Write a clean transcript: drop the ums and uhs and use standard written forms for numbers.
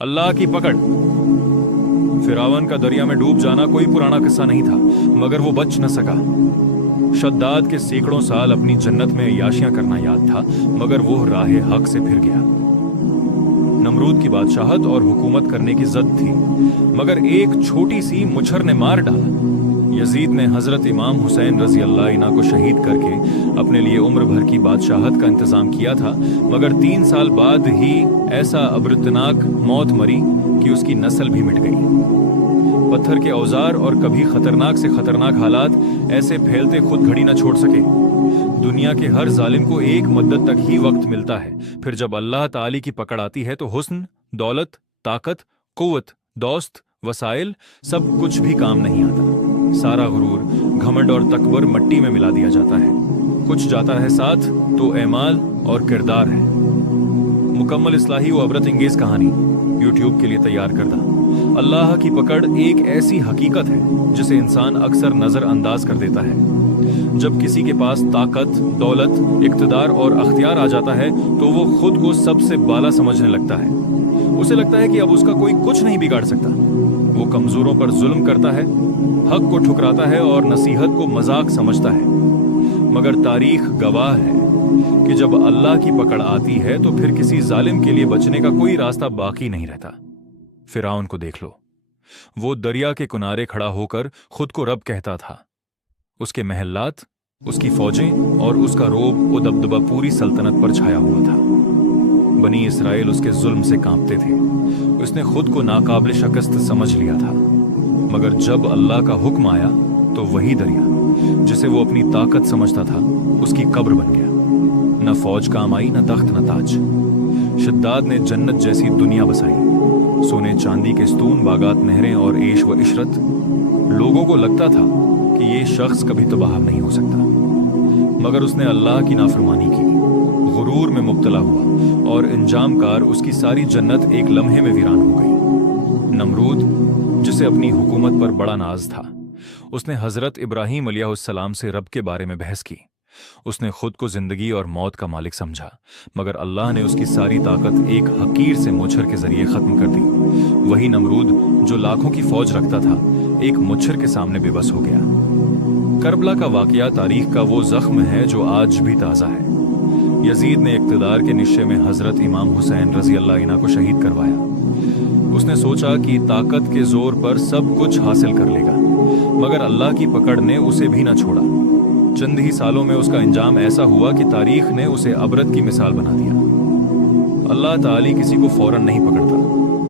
अल्लाह की पकड़। फिरौन का दरिया में डूब जाना कोई पुराना किस्सा नहीं था, मगर वो बच न सका। शद्दाद के सैकड़ों साल अपनी जन्नत में याशियां करना याद था, मगर वो राहे हक से फिर गया। नमरूद की बादशाहत और हुकूमत करने की जद थी, मगर एक छोटी सी मुछर ने मार डाला। यजीद ने हजरत इमाम हुसैन रजी अल्लाह इन्हा को शहीद करके अपने लिए उम्र भर की बादशाहत का इंतजाम किया था, मगर 3 साल बाद ही ऐसा अबरतनाक मौत मरी कि उसकी नस्ल भी मिट गई। पत्थर के औजार और कभी खतरनाक से खतरनाक हालात ऐसे फैलते खुद घड़ी न छोड़ सके। दुनिया के हर जालिम को एक मुद्दत तक ही वक्त मिलता है, फिर जब अल्लाह ताली की पकड़ आती है तो हुस्न, दौलत, ताकत, कुव्वत, दोस्त, वसाइल सब कुछ भी काम नहीं आता। सारा गुरूर, घमंड और तकबर मट्टी में मिला दिया जाता है। कुछ जाता है साथ तो एमाल और किरदार है। मुकम्मल इस्लाही व अबरत इंगेज कहानी यूट्यूब के लिए तैयार करदा। अल्लाह की पकड़ एक ऐसी हकीकत है जिसे इंसान अक्सर नजरअंदाज कर देता है। जब किसी के पास ताकत, दौलत, इक्तदार और अख्तियार आ जाता है तो वो खुद को सबसे बाला समझने लगता है। उसे लगता है कि अब उसका कोई कुछ नहीं बिगाड़ सकता। वो कमजोरों पर जुल्म करता है, हक को ठुकराता है और नसीहत को मजाक समझता है। मगर तारीख गवाह है कि जब अल्लाह की पकड़ आती है तो फिर किसी जालिम के लिए बचने का कोई रास्ता बाकी नहीं रहता। फिरौन को देख लो, वो दरिया के किनारे खड़ा होकर खुद को रब कहता था। उसके महल्लात, उसकी फौजें और उसका रोब व दबदबा पूरी सल्तनत पर छाया हुआ था। बनी इसराइल उसके जुल्म से कांपते थे। उसने खुद को नाकाबिल शिकस्त समझ लिया था, मगर जब अल्लाह का हुक्म आया तो वही दरिया जिसे वो अपनी ताकत समझता था उसकी कब्र बन गया। न फौज काम आई, न तख्त, न ताज। शद्दाद ने जन्नत जैसी दुनिया बसाई, सोने चांदी के स्तून, बागात, नहरें और ऐश व इशरत। लोगों को लगता था कि ये शख्स कभी तबाह नहीं हो सकता, मगर उसने अल्लाह की नाफरमानी की, गुरूर में मुब्तला हुआ और इंजामकार उसकी सारी जन्नत एक लम्हे में वीरान हो गई। नमरूद, जिसे अपनी हुकूमत पर बड़ा नाज था, उसने हजरत इब्राहीम अलैहिस्सलाम से रब के बारे में बहस की। उसने खुद को जिंदगी और मौत का मालिक समझा, मगर अल्लाह ने उसकी सारी ताकत एक हकीर से मुच्छर के जरिए खत्म कर दी। वही नमरूद जो लाखों की फौज रखता था, एक मुच्छर के सामने बेबस हो गया। करबला का वाकया तारीख का वो जख्म है जो आज भी ताज़ा है। यजीद ने इक्तदार के निश्चय में हजरत इमाम हुसैन रजी अल्लाह इन्हा को शहीद करवाया। उसने सोचा कि ताकत के जोर पर सब कुछ हासिल कर लेगा, मगर अल्लाह की पकड़ ने उसे भी न छोड़ा। चंद ही सालों में उसका अंजाम ऐसा हुआ कि तारीख ने उसे अबरत की मिसाल बना दिया। अल्लाह ताली किसी को फौरन नहीं पकड़ता,